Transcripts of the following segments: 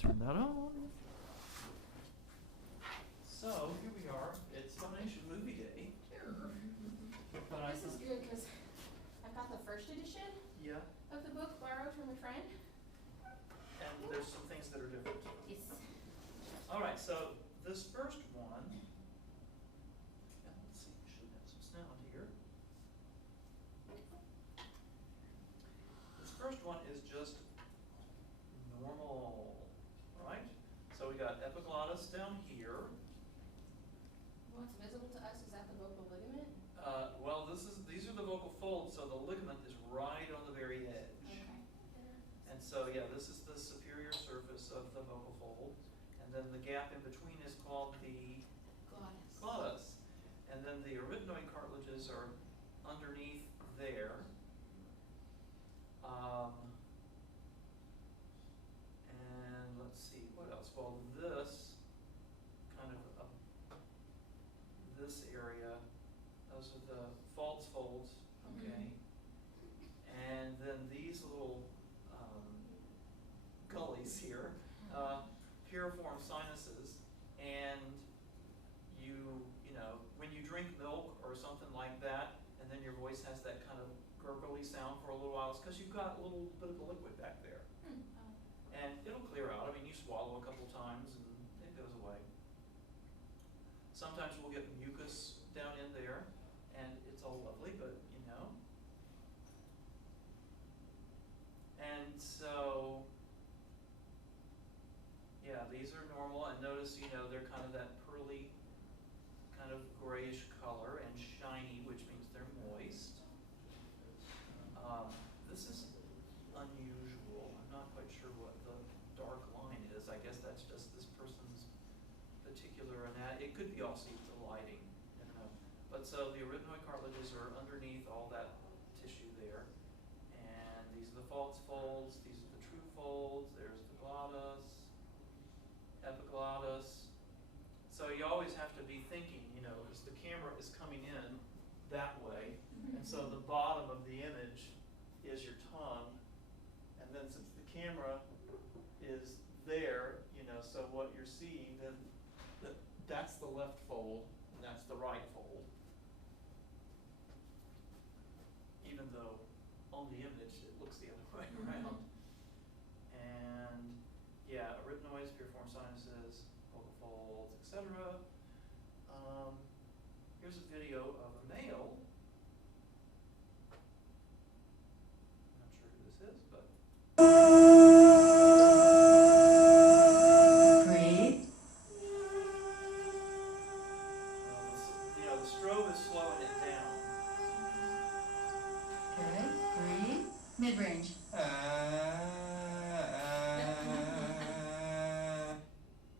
Turn that on. So here we are. It's Phonation Movie Day. But This is good because I've got the first edition yeah, of the book borrowed from a friend. and there's some things that are different. Yes. All right, so this first one, and let's see, we should have some sound here. This first one is just normal, right? So we got epiglottis down here. What's visible to us, is that the vocal ligament? Well, these are the vocal folds, so the ligament is right on the very edge. Okay. And so, yeah, this is the superior surface of the vocal fold. And then the gap in between is called the glottis. And then the arytenoid cartilages are underneath there. And let's see, what else? Well, this kind of, this area, those are the false folds, okay? And then these little gullies here, piriform sinuses, and you know, when you drink milk or something like that, and then your voice has that kind of gurgly sound for a little while, it's because you've got a little bit of the liquid back there. And it'll clear out. I mean, you swallow a couple times and it goes away. Sometimes we'll get mucus down in there, and it's all lovely, but you know. And so, yeah, these are normal, and notice, you know, they're kind of that pearly, kind of grayish color, and shiny, which means they're moist. This is unusual. I'm not quite sure what the dark line is. I guess that's just this person's particular anatomy. It could be also the lighting, I don't know. But so the arytenoid cartilages are underneath all that tissue there. And these are the false folds, these are the true folds, there's the glottis, epiglottis. So you always have to be thinking, you know, as the camera is coming in that way, and so the bottom of the image is your tongue, and then since the camera is there, you know, so what you're seeing, then that's the left fold, and that's the right fold. Even though on the image it looks the other way around. And yeah, arytenoids, piriform sinuses, vocal folds, etc. Here's a video of a male. I'm not sure who this is, but. Breathe. You know, the strobe is slowing it down. Good. Breathe. Mid-range.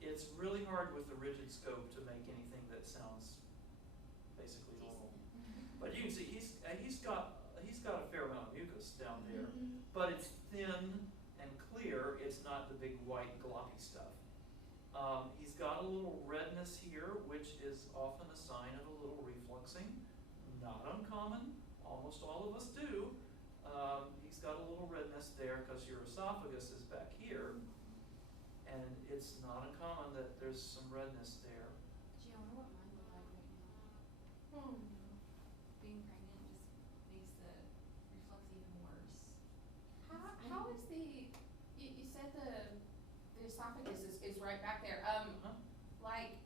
It's really hard with the rigid scope to make anything that sounds basically normal. But you can see he's got a fair amount of mucus down there, but it's thin and clear. It's not the big white gloppy stuff. He's got a little redness here, which is often a sign of a little refluxing. Not uncommon. Almost all of us do. He's got a little redness there because your esophagus is back here, and it's not uncommon that there's some redness there. Gee, I wonder what mine look like right now. Oh no. Being pregnant just makes the reflux even worse. How is you said the esophagus is right back there. Like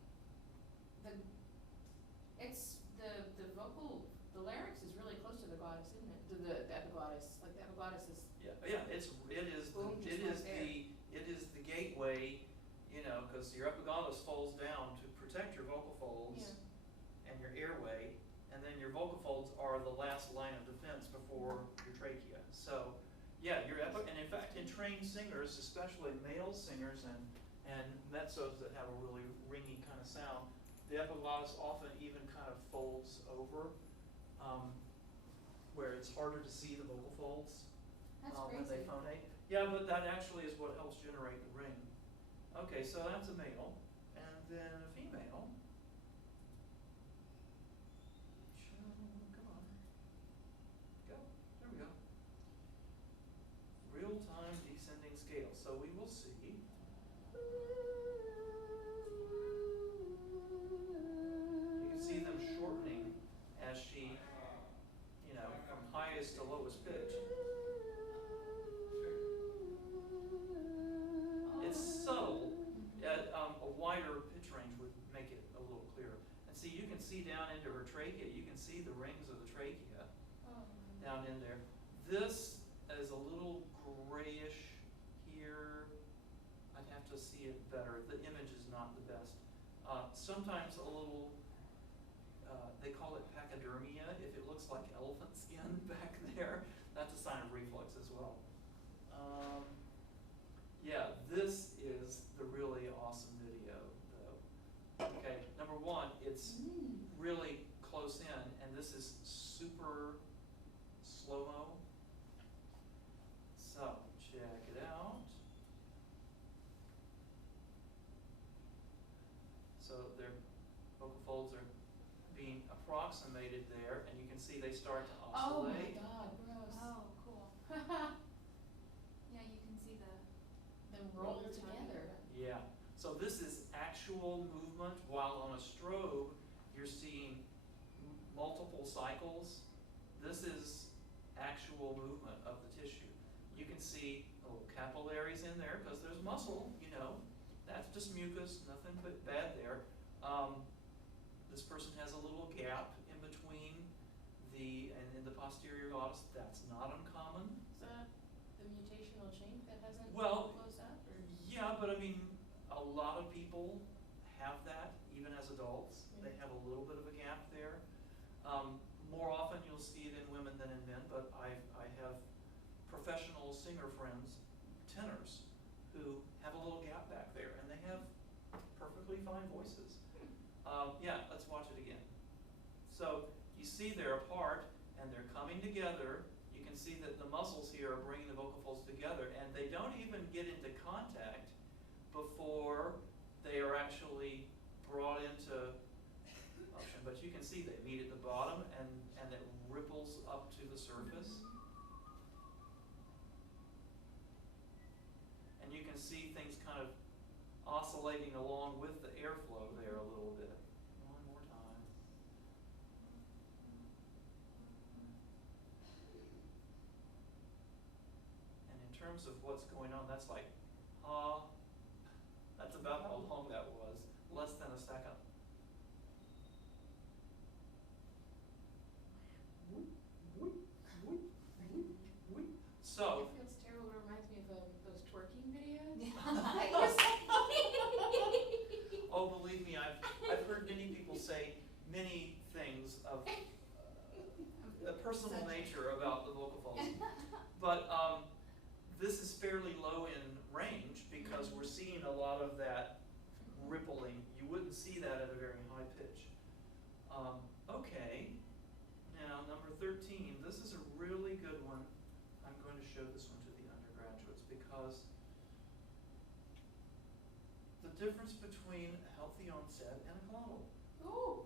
the vocal, the larynx is really close to the glottis, isn't it? The epiglottis. Like the epiglottis is. Yeah, it is the gateway, you know, because your epiglottis folds down to protect your vocal folds and your airway, and then your vocal folds are the last line of defense before your trachea. So, yeah, and in fact, in trained singers, especially male singers and mezzos that have a really ringy kind of sound, the epiglottis often even kind of folds over, where it's harder to see the vocal folds. When they phonate. Yeah, but that actually is what helps generate the ring. Okay, so that's a male. And then a female. Come on. Go. There we go. Real-time descending scale. So we will see highest to lowest pitch. It's subtle. A wider pitch range would make it a little clearer. And see, you can see down into her trachea. You can see the rings of the trachea down in there. This is a little grayish here. I'd have to see it better. The image is not the best. Sometimes a little, they call it pachydermia. If it looks like elephant skin back there, that's a sign of reflux as well. Yeah, this is the really awesome video, though. Okay, number one, it's really close in, and this is super slow-mo. So, check it out. So their vocal folds are being approximated there, and you can see they start to Oh my oscillate. God, gross. Oh, cool. Yeah, you can see the. Them roll together. Yeah, so this is actual movement, while on a strobe, you're seeing multiple cycles. This is actual movement of the tissue. You can see little capillaries in there, because there's muscle, you know. That's just mucus, nothing but bad there. This person has a little gap in between and in the posterior glottis. That's not uncommon. Is that the mutational chink that hasn't Well, closed up? Or? yeah, but I mean, a lot of people have that, even as adults. They have a little bit of a gap there. More often you'll see it in women than in men, but I have professional singer friends, tenors, who have a little gap back there, and they have perfectly fine voices. Yeah, let's watch it again. So you see they're apart, and they're coming together. You can see that the muscles here are bringing the vocal folds together, and they don't even get into contact before they are actually brought into motion. But you can see they meet at the bottom, and it ripples up to the surface. And you can see things kind of oscillating along with the airflow there a little bit. One more time. And in terms of what's going on, that's like, that's about how long that was. Less than a second. So, It feels terrible. It reminds me of those twerking videos. oh, believe me, I've heard many people say many things of a personal nature about the vocal folds. But this is fairly low in range because we're seeing a lot of that rippling. You wouldn't see that at a very high pitch. Okay, now number 13. This is a really good one. I'm going to show this one to the undergraduates because the difference between a healthy onset and a glottal. Ooh.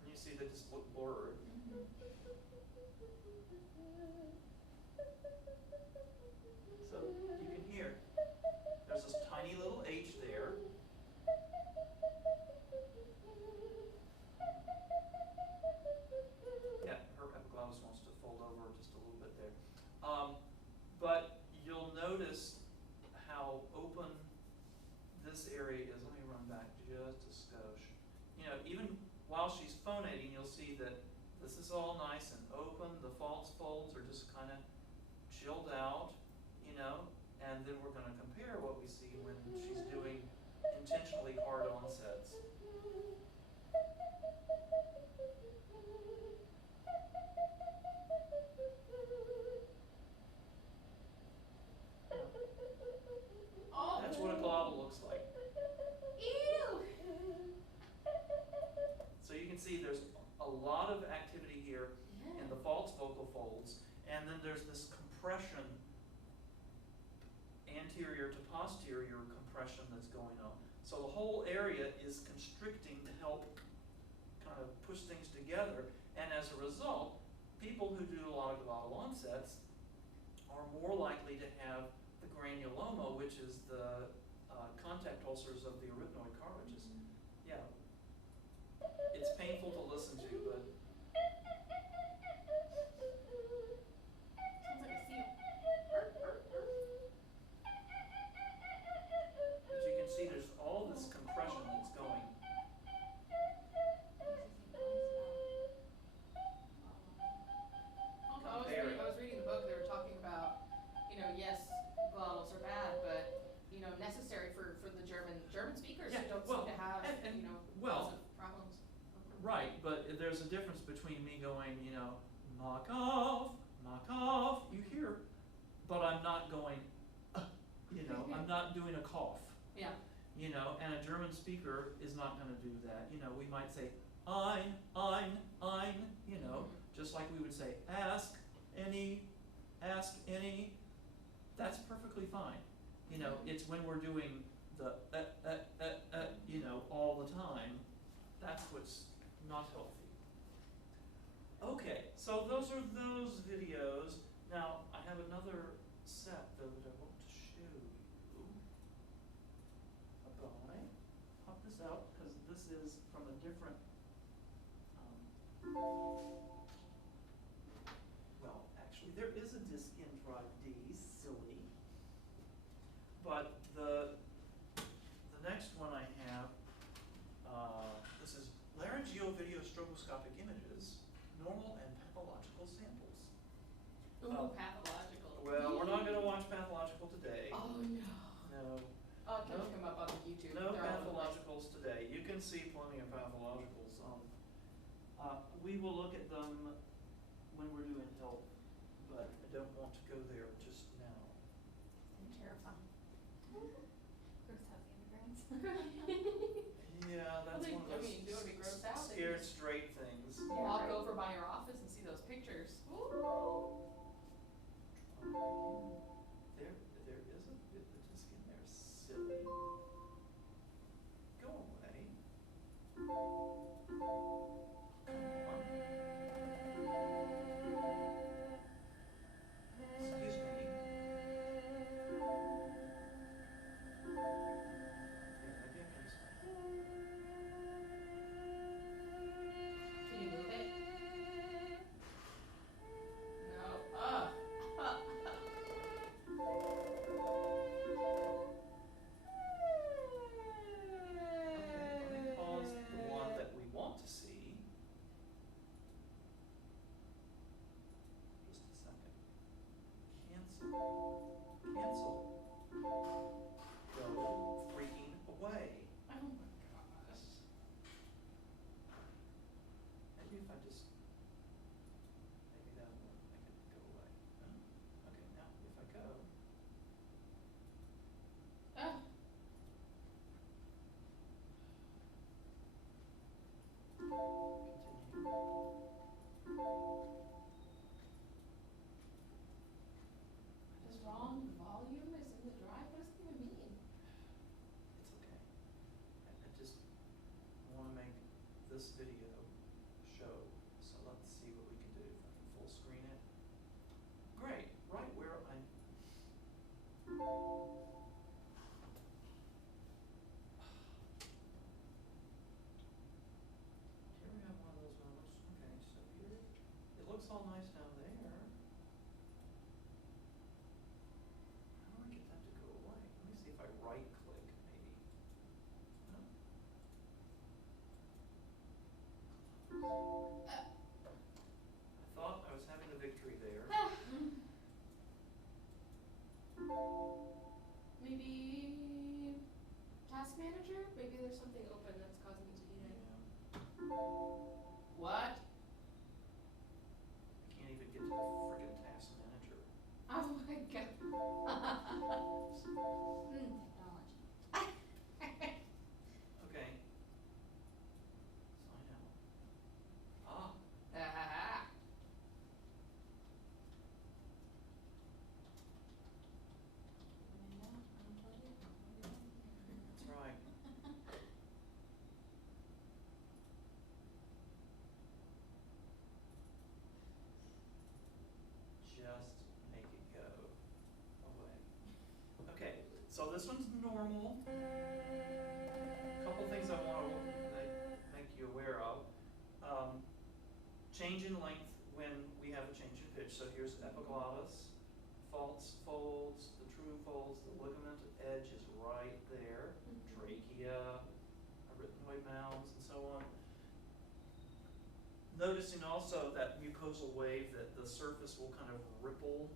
And you see they just look blurred. So you can hear there's this tiny little H there. Yeah, her epiglottis wants to fold over just a little bit there. But you'll notice how open this area is. Let me run back just a skosh. You know, even while she's phonating, you'll see that this is all nice and open. The false folds are just kind of chilled out, you know, and then we're going to compare what we see when she's doing intentionally hard onsets. Oh. That's what a glottal looks like. Ew. So you can see there's a lot of activity here in the false vocal folds, and then there's this compression, anterior to posterior compression that's going on. So the whole area is constricting to help kind of push things together, and as a result, people who do a lot of glottal onsets are more likely to have the granuloma, which is the contact ulcers of the arytenoid cartilages. Yeah. it's painful to listen to, but Sounds like a seal. as you can see, there's all this compression that's going. I was reading the book, they were talking about, yes, glottals are bad, but, necessary for the German speakers Yeah, who don't well, seem to have, and- lots of problems. Right, but there's a difference between me going, knock off, you hear, but I'm not going, I'm not doing a cough. Yeah. And a German speaker is not gonna do that. We might say, just like we would say, ask any, that's perfectly fine. It's when we're doing the, all the time, that's what's not healthy. Okay, so those are those videos. Now, I have another set though that I want to show you. Pop this out, because this is from a different, well, actually, there is a disk in drive D, silly. But the next one I have, this is laryngeal video stroboscopic images, normal and pathological samples. Ooh, pathological. Well, we're not gonna watch pathological today. Oh, no. No. Oh, it can come up on YouTube. No They're all over the place. pathologicals today. You can see plenty of pathologicals. We will look at them when we're doing health, but I don't want to go there just now. I'm terrified. Gross house immigrants. Yeah, that's one of those do it be grossed out? scared straight things. Walk over by your office and see those pictures. Ooh. There is a bit of disc in there, silly. Go away. Come on. Excuse me. Yeah, maybe I can just. Can you move it? No. Okay, let me pause the one that we want to see. Just a second. Cancel. Go freaking away. Oh my gosh. Maybe if I just, maybe that will make it go away. No? Okay, now if I go, Ah. continue. The wrong volume is in the drive? What does that even mean? It's okay. I just want to make this video show, so let's see what we can do. If I can full screen it. Great, right where I'm. Here we have one of those moments. Okay, so here, it looks all nice down there. How do I get that to go away? Let me see if I right click, maybe. No? I thought I was having a victory there. Maybe task manager? Maybe there's something open that's causing it to do that. Yeah. What? I can't even get to the friggin' task manager. Oh my god. Technology. Okay. Sign out. Ah, Ah. that's right. Just make it go away. Okay, so this one's normal. Couple things I want to make you aware of. change in length when we have a change in pitch. So here's epiglottis, false folds, the true folds, the ligament edge is right there, trachea, arytenoid mounds, and so on. Noticing also that mucosal wave, that the surface will kind of ripple,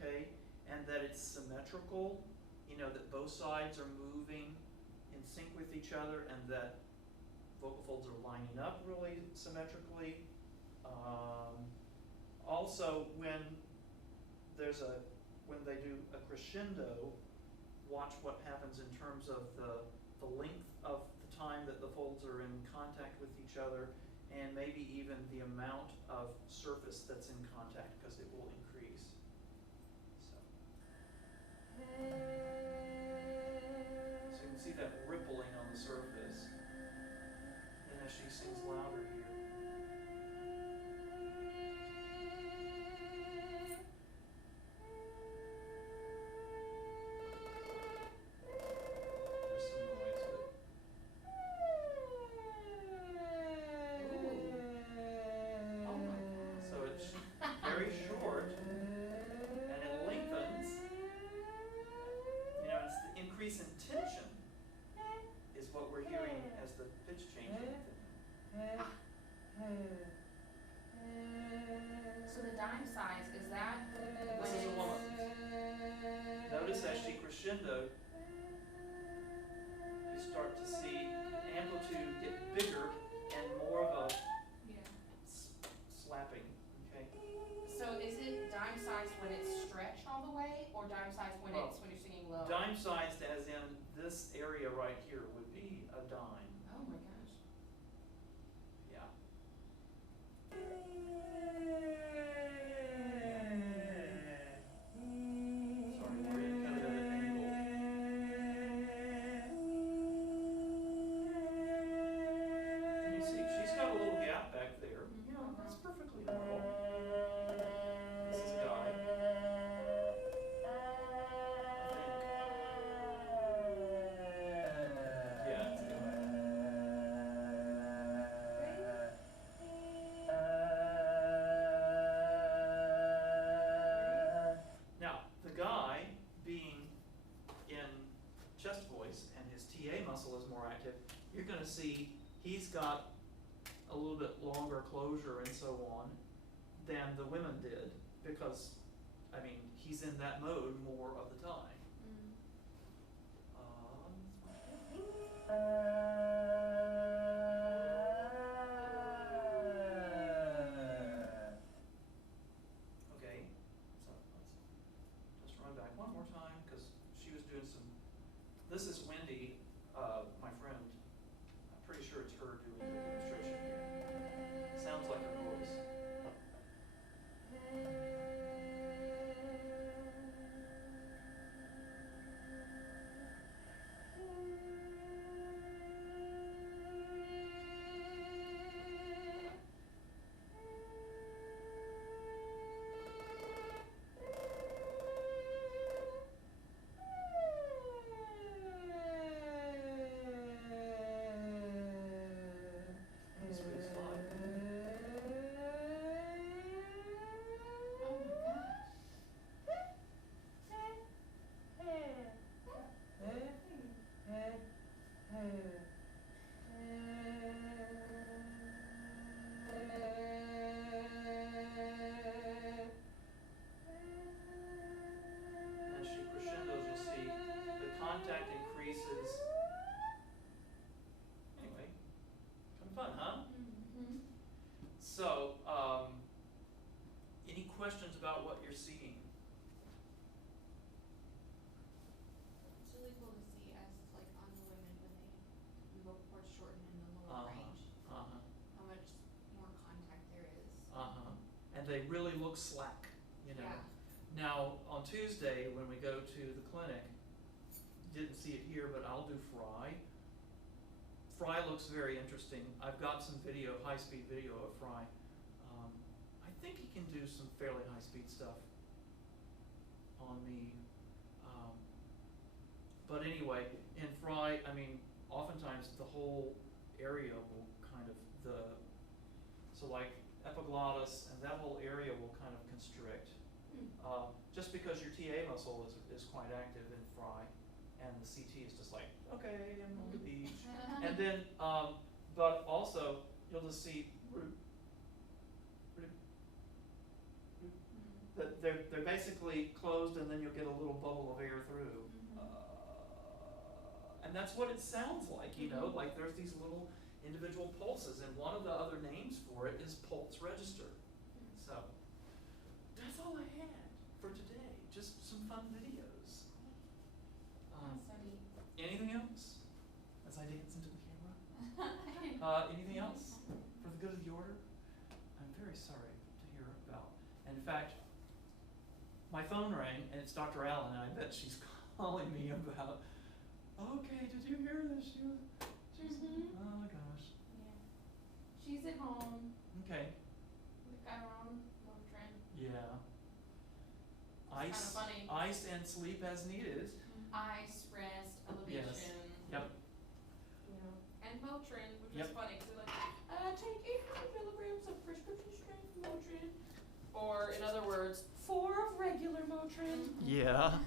okay, and that it's symmetrical, you know, that both sides are moving in sync with each other, and that vocal folds are lining up really symmetrically. Also, when they do a crescendo, watch what happens in terms of the length of the time that the folds are in contact with each other, and maybe even the amount of surface that's in contact, because it will increase. So you can see that rippling on the surface. And as she sings louder here. There's some noise, but Oh my gosh. so it's very short, and it lengthens. You know, it's the increase in tension is what we're hearing as the pitch change lengthens. So the dime size, is that This is a woman. Notice as she crescendoed, you start to see amplitude get bigger and more of a Yeah. slapping, okay? So is it dime size when it's stretched all the way, or dime size when Well, when you're singing low? Dime sized as in this area right here would be a dime, Oh my gosh. yeah. Sorry, we're in kind of at an angle. And you see, she's got a little gap back there. You know, that's perfectly normal. This is a guy. I think. Yeah, it's a guy. Now, the guy being in chest voice and his TA muscle is more active, you're gonna see he's got a little bit longer closure and so on than the women did, because, I mean, he's in that mode more of the time. Okay, so let's just run back one more time, because she was doing some, this is Wendy, my friend. I'm pretty sure it's her doing the demonstration here. Sounds like her voice. This was live. Oh my gosh. As she crescendos, you'll see the contact increases. Anyway, kind of fun, huh? So, any questions about what you're seeing? It's really cool to see as like on the women when the vocal cords shorten in the lower range, how much more contact there is. And they really look slack, you know. Yeah. Now, on Tuesday, when we go to the clinic, didn't see it here, but I'll do Fry. Fry looks very interesting. I've got some video, high-speed video of Fry. I think he can do some fairly high-speed stuff on me. But anyway, in Fry, I mean, oftentimes the whole area will kind of, so like epiglottis, and that whole area will kind of constrict. Just because your TA muscle is quite active in fry, and the CT is just like, okay, I'm on the beach. And then, but also, you'll just see that they're basically closed, and then you'll get a little bubble of air through. And that's what it sounds like, you know, like there's these little individual pulses, and one of the other names for it is pulse register. So, that's all I had for today. Just some fun videos. Anything else? As I dance into the camera? Anything else for the good of the order? I'm very sorry to hear about. And in fact, my phone rang, and it's Dr. Allen, and I bet she's calling me about, okay, did you hear this? Oh my gosh. Yeah. She's at home. Okay. We've got her own Motrin. Yeah. It's kinda funny. Ice and sleep as needed. Ice, rest, elevation. Yep. You know, and Motrin, which Yep. is funny, because they're like, take 800 milligrams of prescription strength Motrin. Or, in other words, 4 of regular Motrin. Yeah.